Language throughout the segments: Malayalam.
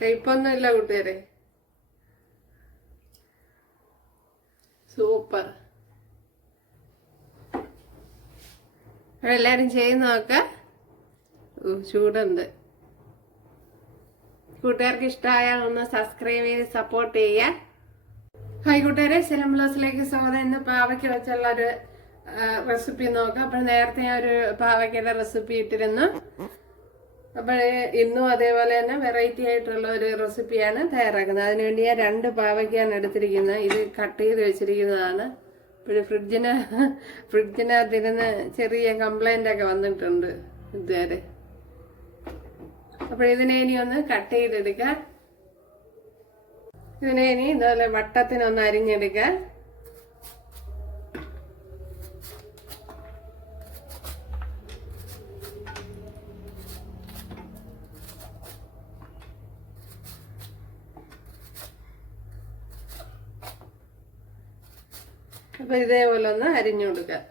കയ്പൊന്നുമില്ല കൂട്ടുകാരെ. സൂപ്പർ. എല്ലാരും ചെയ്ത് നോക്ക. ചൂടുണ്ട്. കൂട്ടുകാർക്ക് ഇഷ്ടമായാൽ ഒന്ന് സബ്സ്ക്രൈബ് ചെയ്ത് സപ്പോർട്ട് ചെയ്യുക. ഹായ് കൂട്ടുകാരെ, സെലം ബ്ലോസിലേക്ക് സ്വാഗതം. ഇന്ന് പാവയ്ക്ക് വെച്ചുള്ള ഒരു റെസിപ്പി നോക്കാം. അപ്പോൾ നേരത്തെ ഞാൻ ഒരു പാവയ്ക്കയുടെ റെസിപ്പി ഇട്ടിരുന്നു. അപ്പോൾ ഇന്നും അതേപോലെ തന്നെ വെറൈറ്റി ആയിട്ടുള്ള ഒരു റെസിപ്പിയാണ് തയ്യാറാക്കുന്നത്. അതിനുവേണ്ടി ഞാൻ 2 പാവയ്ക്കാണ് എടുത്തിരിക്കുന്നത്. ഇത് കട്ട് ചെയ്ത് വെച്ചിരിക്കുന്നതാണ്. ഇപ്പോൾ ഫ്രിഡ്ജിനകത്തിരുന്ന് ചെറിയ കംപ്ലൈൻ്റ് ഒക്കെ വന്നിട്ടുണ്ട് ഇതുവരെ. അപ്പോൾ ഇതിനെ ഇനി ഒന്ന് കട്ട് ചെയ്തെടുക്കാം. ഇതിനെ ഇനി ഇതുപോലെ വട്ടത്തിനൊന്ന് അരിഞ്ഞെടുക്കാം. അപ്പൊ ഇതേപോലെ ഒന്ന് അരിഞ്ഞു കൊടുക്കാം.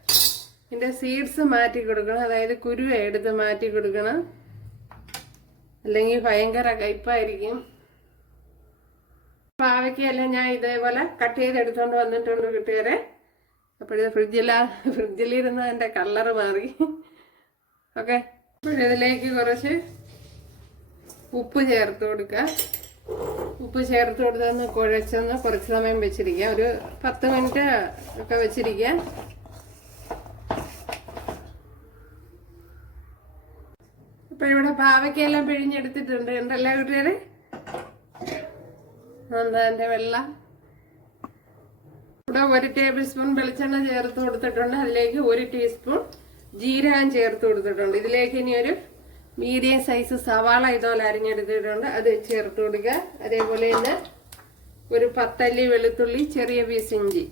ഇതിന്റെ സീഡ്സ് മാറ്റി കൊടുക്കണം, അതായത് കുരു എടുത്ത് മാറ്റി കൊടുക്കണം, അല്ലെങ്കിൽ ഭയങ്കര കയ്പായിരിക്കും. പാവയ്ക്കെല്ലാം ഞാൻ ഇതേപോലെ കട്ട് ചെയ്തെടുത്തോണ്ട് വന്നിട്ടുണ്ട് കൂട്ടുകാരെ. അപ്പോഴിത് ഫ്രിഡ്ജിലിരുന്ന് അതിന്റെ കളറ് മാറി. ഓക്കെ, അപ്പോഴിതിലേക്ക് കുറച്ച് ഉപ്പ് ചേർത്ത് കൊടുക്കാം. ഉപ്പ് ചേർത്ത് കൊടുത്തൊന്ന് കുഴച്ചൊന്ന് കുറച്ച് സമയം വെച്ചിരിക്കുക. ഒരു 10 മിനിറ്റ് ഒക്കെ വെച്ചിരിക്കുക. അപ്പോൾ ഇവിടെ പാവയ്ക്കെല്ലാം പിഴിഞ്ഞെടുത്തിട്ടുണ്ട്. ഉണ്ടല്ലേ കൂട്ടുകാരെ? എന്താ എൻ്റെ വെള്ളം. ഇവിടെ 1 ടേബിൾ സ്പൂൺ വെളിച്ചെണ്ണ ചേർത്ത് കൊടുത്തിട്ടുണ്ട്. അതിലേക്ക് 1 ടീസ്പൂൺ ജീരകം ചേർത്ത് കൊടുത്തിട്ടുണ്ട്. ഇതിലേക്ക് ഇനി ഒരു മീഡിയം സൈസ് സവാള ഇതുപോലെ അരിഞ്ഞെടുത്തിട്ടുണ്ട്, അത് ചേർത്ത് കൊടുക്കുക. അതേപോലെ തന്നെ ഒരു 10 അല്ലി വെളുത്തുള്ളി, ചെറിയ പീസ് ഇഞ്ചി.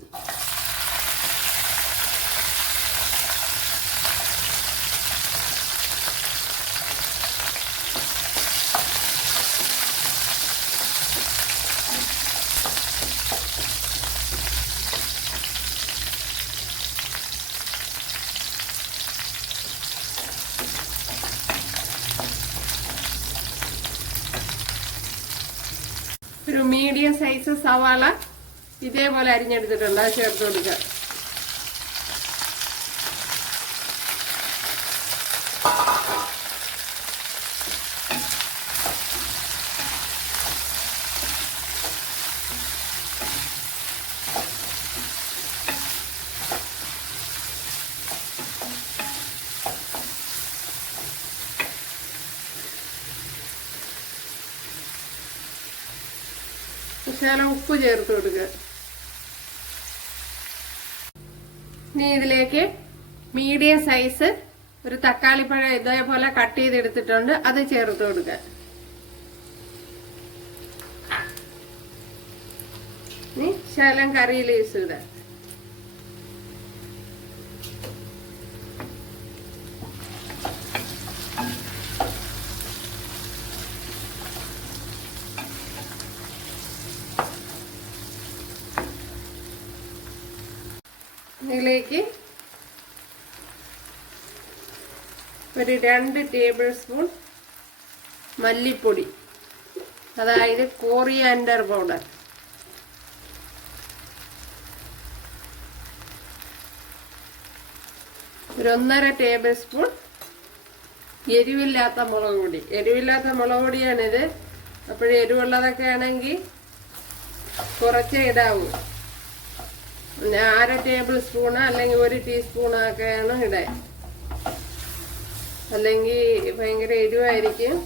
ഒരു മീഡിയം സൈസ് സവാള ഇതേപോലെ അരിഞ്ഞെടുത്തിട്ടുണ്ട്, അത് ചേർത്ത് കൊടുക്കുക. ശകലം ഉപ്പ് ചേർത്ത് കൊടുക്കുക. ഇനി ഇതിലേക്ക് മീഡിയം സൈസ് ഒരു തക്കാളിപ്പഴം ഇതേപോലെ കട്ട് ചെയ്തെടുത്തിട്ടുണ്ട്, അത് ചേർത്ത് കൊടുക്കുക. ഇനി ശകലം കറി ലീവ്സ് ഇടുക. ഇതിലേക്ക് ഒരു 2 ടേബിൾ സ്പൂൺ മല്ലിപ്പൊടി, അതായത് കോറിയാൻഡർ പൗഡർ, ഒരു 1.5 ടേബിൾ സ്പൂൺ എരിവില്ലാത്ത മുളക് പൊടി. എരിവില്ലാത്ത മുളക് പൊടിയാണിത്. അപ്പോഴും എരിവുള്ളതൊക്കെ ആണെങ്കിൽ കുറച്ചേ ഇടാവൂ. 1/2 ടേബിൾ സ്പൂണ് അല്ലെങ്കിൽ 1 ടീസ്പൂണൊക്കെയാണ് ഇടാൻ, അല്ലെങ്കിൽ ഭയങ്കര എരിവായിരിക്കും.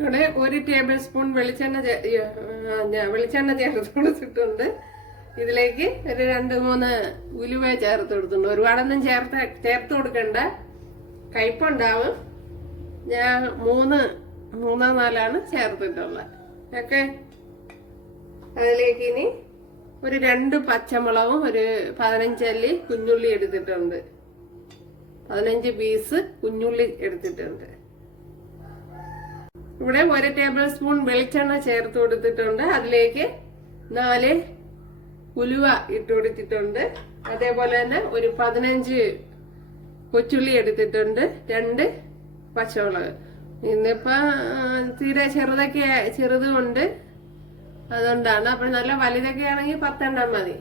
ഇവിടെ 1 ടേബിൾ സ്പൂൺ വെളിച്ചെണ്ണ ചേർത്ത് കൊടുത്തിട്ടുണ്ട്. ഇതിലേക്ക് ഒരു 2-3 ഉലുവ ചേർത്ത് കൊടുത്തിട്ടുണ്ട്. ഒരുപാടൊന്നും ചേർത്ത് കൊടുക്കണ്ട, കയ്പുണ്ടാവും. ഞാൻ 3-4 ചേർത്തിട്ടുള്ളത്. ഓക്കെ, അതിലേക്ക് ഇനി ഒരു 2 പച്ചമുളകും ഒരു 15 അല്ലി കുഞ്ഞുള്ളി എടുത്തിട്ടുണ്ട്. 15 പീസ് കുഞ്ഞുള്ളി എടുത്തിട്ടുണ്ട്. ഇവിടെ 1 ടേബിൾ സ്പൂൺ വെളിച്ചെണ്ണ ചേർത്ത് കൊടുത്തിട്ടുണ്ട്. അതിലേക്ക് 4 ഉലുവ ഇട്ട് കൊടുത്തിട്ടുണ്ട്. അതേപോലെ തന്നെ ഒരു 15 കൊച്ചുള്ളി എടുത്തിട്ടുണ്ട്. 2 പച്ചമുളക്. ഇന്നിപ്പോ തീരെ ചെറുതുകൊണ്ട് അതുകൊണ്ടാണ്. അപ്പൊ നല്ല വലുതൊക്കെ ആണെങ്കിൽ 10 എണ്ണം മതി.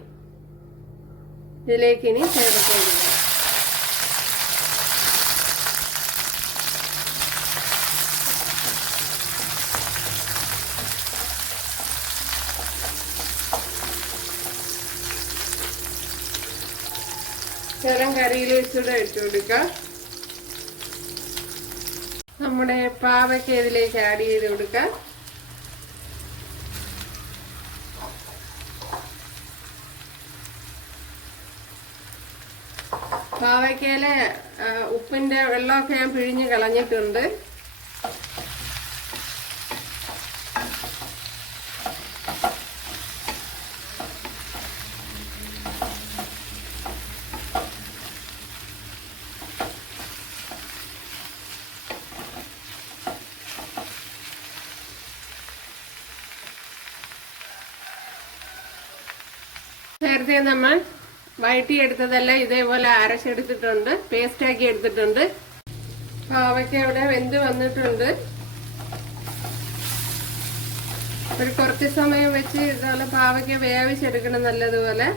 ഇതിലേക്ക് ഇനി ചേർത്ത് കൊടുക്കുക. ശകലം കറിയിൽ വെച്ചൂടെ ഇട്ട് കൊടുക്കാം. നമ്മുടെ പാവയ്ക്ക ഇതിലേക്ക് ആഡ് ചെയ്ത് കൊടുക്കാം. പാവയ്ക്കയിലെ ഉപ്പിന്റെ വെള്ളമൊക്കെ ഞാൻ പിഴിഞ്ഞ് കളഞ്ഞിട്ടുണ്ട്. നേരത്തെ നമ്മൾ വഴറ്റിയെടുത്തതെല്ലാം ഇതേപോലെ അരച്ചെടുത്തിട്ടുണ്ട്, പേസ്റ്റാക്കി എടുത്തിട്ടുണ്ട്. പാവയ്ക്ക ഇവിടെ വെന്ത് വന്നിട്ടുണ്ട്. ഒരു കുറച്ച് സമയം വെച്ച് ഇതുപോലെ പാവയ്ക്ക വേവിച്ചെടുക്കണം നല്ലതുപോലെ.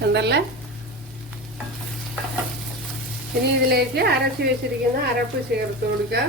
കണ്ടല്ലേ? ഇനി ഇതിലേക്ക് അരച്ച് വെച്ചിരിക്കുന്ന അരപ്പ് ചേർത്ത് കൊടുക്കുക.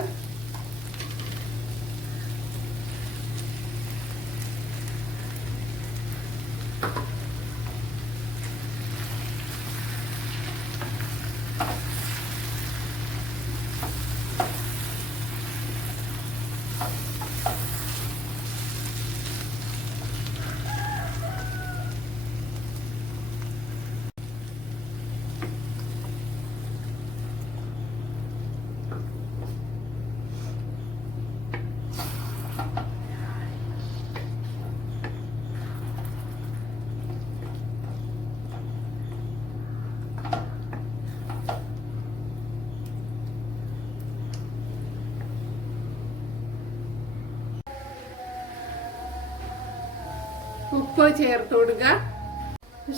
ഉപ്പ് ചേർത്ത് കൊടുക്കുക.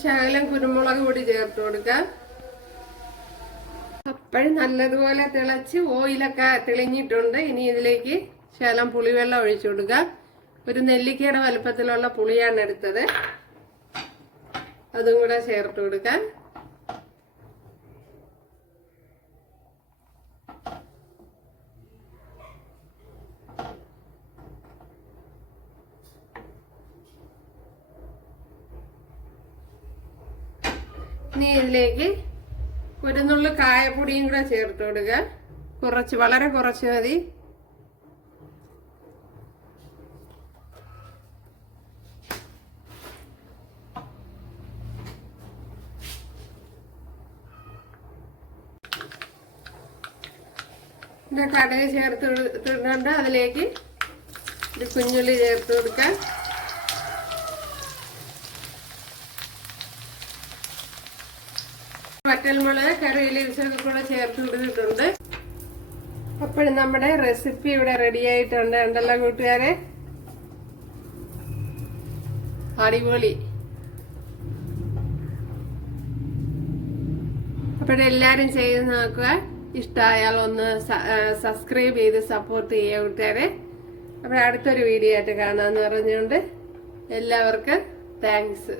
ശകലം കുരുമുളക് പൊടി ചേർത്ത് കൊടുക്കുക. അപ്പോഴും നല്ലതുപോലെ തിളച്ച് ഓയിലൊക്കെ തെളിഞ്ഞിട്ടുണ്ട്. ഇനി ഇതിലേക്ക് ശകലം പുളിവെള്ളം ഒഴിച്ചു കൊടുക്കുക. ഒരു നെല്ലിക്കയുടെ വലുപ്പത്തിലുള്ള പുളിയാണ് എടുത്തത്. അതും കൂടെ ചേർത്ത് കൊടുക്കുക. ഇനി ഇതിലേക്ക് ഒരു നുള്ളു കായപ്പൊടിയും കൂടെ ചേർത്ത് കൊടുക്കുക. വളരെ കുറച്ച് മതി. പിന്നെ കടുക് ചേർത്ത് കൊടുത്തിട്ടുണ്ട്. അതിലേക്ക് ഒരു കുഞ്ഞുള്ളി ചേർത്ത് കൊടുക്കാം. വറ്റൽമുളക് കറി ലീവ്സൊക്കെ കൂടെ ചേർത്ത് കൊടുത്തിട്ടുണ്ട്. അപ്പോഴും നമ്മുടെ റെസിപ്പി ഇവിടെ റെഡി ആയിട്ടുണ്ട്. ഉണ്ടല്ലോ കൂട്ടുകാരെ, അടിപൊളി. അപ്പോഴെല്ലാരും ചെയ്ത് നോക്കുക. ഇഷ്ടമായാൽ ഒന്ന് സബ്സ്ക്രൈബ് ചെയ്ത് സപ്പോർട്ട് ചെയ്യുക കൂട്ടുകാരെ. അപ്പോൾ അടുത്തൊരു വീഡിയോ ആയിട്ട് കാണാമെന്ന് പറഞ്ഞുകൊണ്ട് എല്ലാവർക്കും താങ്ക്സ്.